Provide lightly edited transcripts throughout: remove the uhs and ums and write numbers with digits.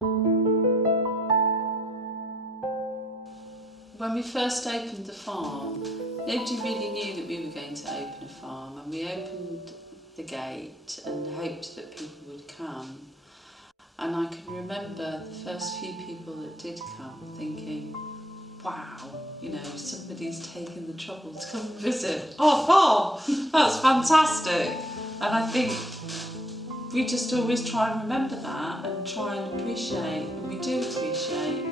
When we first opened the farm, nobody really knew that we were going to open a farm, and we opened the gate and hoped that people would come. And I can remember the first few people that did come thinking, wow, you know, somebody's taken the trouble to come and visit our farm. That's fantastic. And I think we just always try and remember that and try and appreciate, and we do appreciate,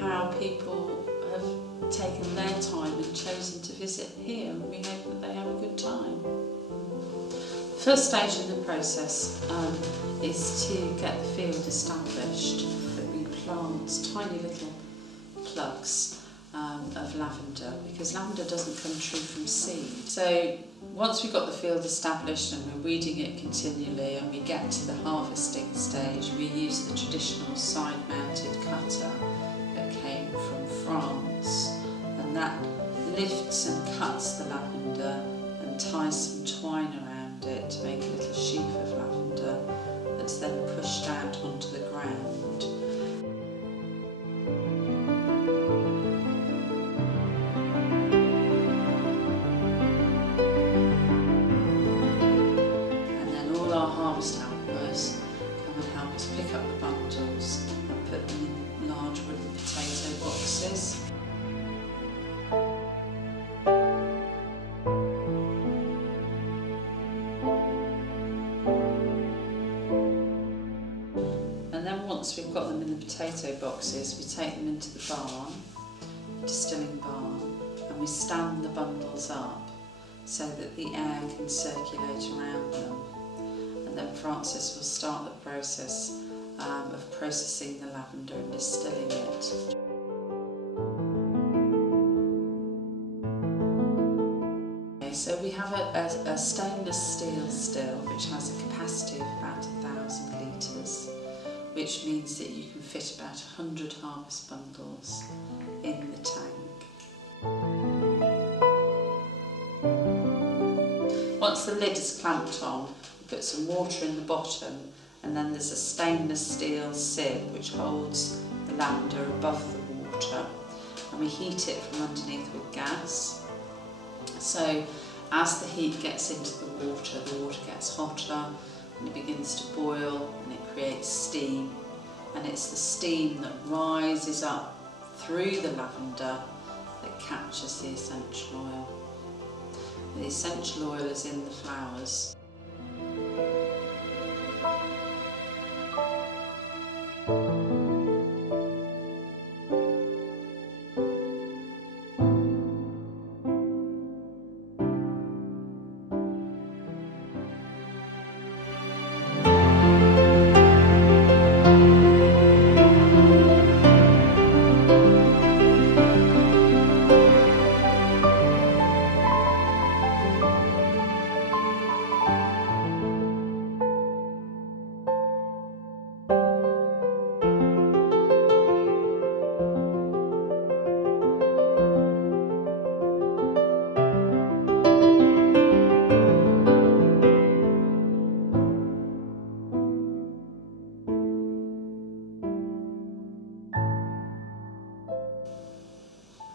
how people have taken their time and chosen to visit here, and we hope that they have a good time. The first stage in the process is to get the field established. We plant tiny little plugs of lavender, because lavender doesn't come true from seed. So once we've got the field established and we're weeding it continually and we get to the harvesting stage, we use the traditional side-mounted cutter that came from France, and that lifts and cuts the lavender and ties some twine around it to make a little sheaf of lavender that's then pushed out onto the ground. Harvest helpers come and help us pick up the bundles and put them in large wooden potato boxes. And then once we've got them in the potato boxes, we take them into the barn, distilling barn, and we stand the bundles up so that the air can circulate around them. And then Francis will start the process of processing the lavender and distilling it. Okay, so we have a stainless steel still which has a capacity of about 1,000 litres, which means that you can fit about 100 harvest bundles in the tank. Once the lid is clamped on, put some water in the bottom, and then there's a stainless steel sieve which holds the lavender above the water, and we heat it from underneath with gas. So as the heat gets into the water gets hotter and it begins to boil and it creates steam, and it's the steam that rises up through the lavender that captures the essential oil. The essential oil is in the flowers.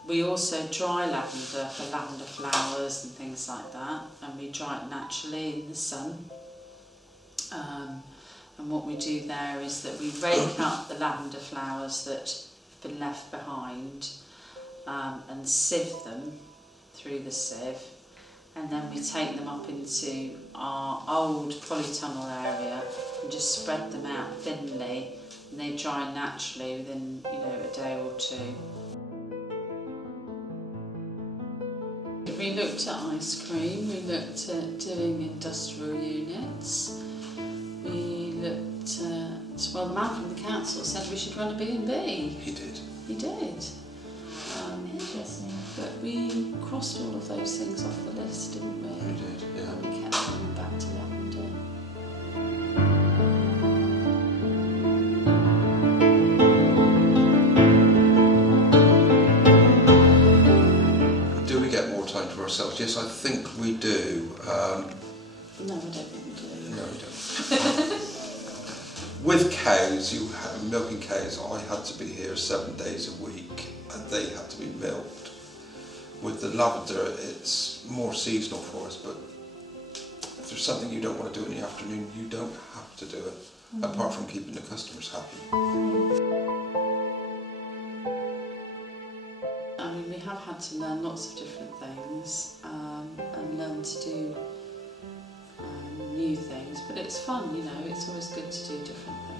We also dry lavender for lavender flowers and things like that, and we dry it naturally in the sun. And what we do there is that we rake up the lavender flowers that have been left behind and sieve them through the sieve, and then we take them up into our old polytunnel area and just spread them out thinly, and they dry naturally within, you know, a day or two. We looked at ice cream, we looked at doing industrial units, we looked at, well, the man from the council said we should run a B&B. He did. He did. Interesting. But we crossed all of those things off the list, didn't we? We did, yeah. And we kept coming back to lavender. Time to ourselves? Yes, I think we do. No, I don't think we do. No, we don't. With cows, you have milking cows, I had to be here 7 days a week and they had to be milked. With the lavender, it's more seasonal for us, but if there's something you don't want to do in the afternoon, you don't have to do it, apart from keeping the customers happy. I mean, we have had to learn lots of different things and learn to do new things, but it's fun, you know, it's always good to do different things.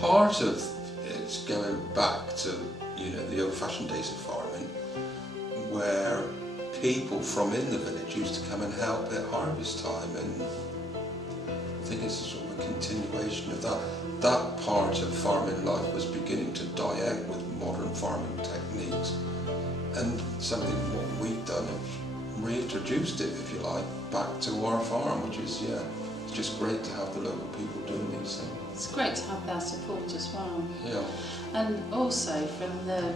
Part of it's going back to, you know, the old-fashioned days of farming, where people from in the village used to come and help at harvest time, and I think it's sort of a continuation of that. That part of farming life was beginning to die out with modern farming techniques, and something what we've done is reintroduced it, if you like, back to our farm, which is, yeah, it's just great to have the local people doing these things. It's great to have their support as well. Yeah. And also from the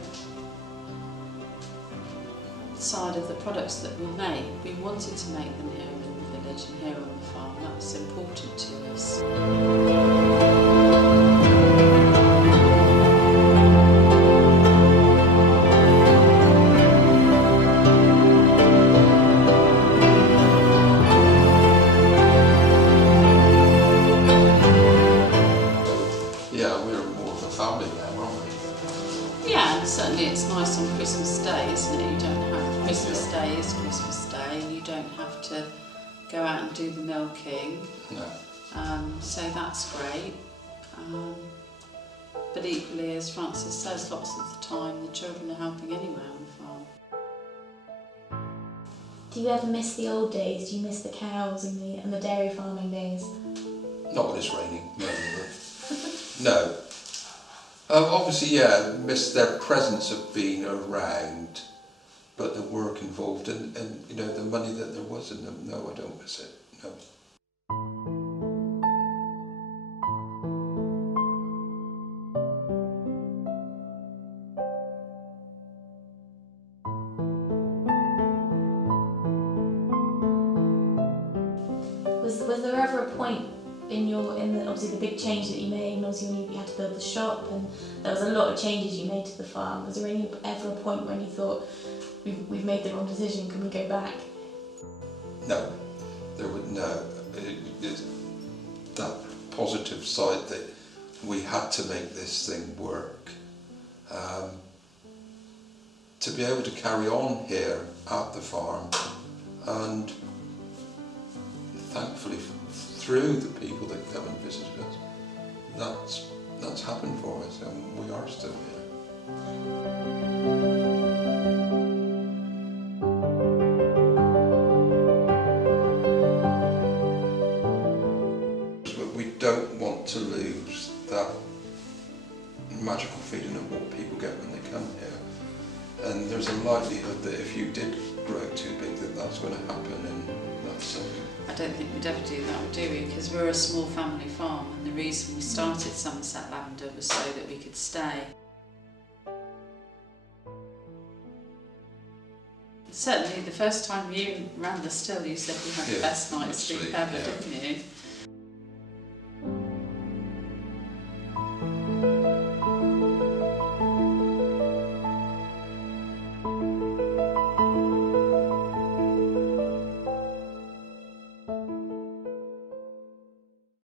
side of the products that we make, we wanted to make them here in the village and here on the farm. That was important to us. Yeah, and certainly it's nice on Christmas Day, isn't it? You don't have Christmas Day is Christmas Day, and you don't have to go out and do the milking. No. So that's great. But equally, as Francis says, lots of the time the children are helping anyway on the farm. Do you ever miss the old days? Do you miss the cows and the dairy farming days? Not when it's raining, no. No. Obviously, yeah, miss their presence of being around, but the work involved and you know, the money that there was in them. No, I don't miss it, no. Was there ever a point in obviously the big change that you made, and obviously when you had to build the shop, and there was a lot of changes you made to the farm, was there ever a point when you thought, we've made the wrong decision, can we go back? No, there would no. It's that positive side that we had to make this thing work. To be able to carry on here at the farm, and thankfully through the people that come and visit us, that's happened for us, and we are still here. We don't want to lose that magical feeling of what people get when they come here, and there's a likelihood that if you did grow too big, that's going to happen, and that's I don't think we'd ever do that, do we? Because we're a small family farm, and the reason we started Somerset Lavender was so that we could stay. Certainly the first time you ran the still, you said we had the best night's sleep ever, didn't you?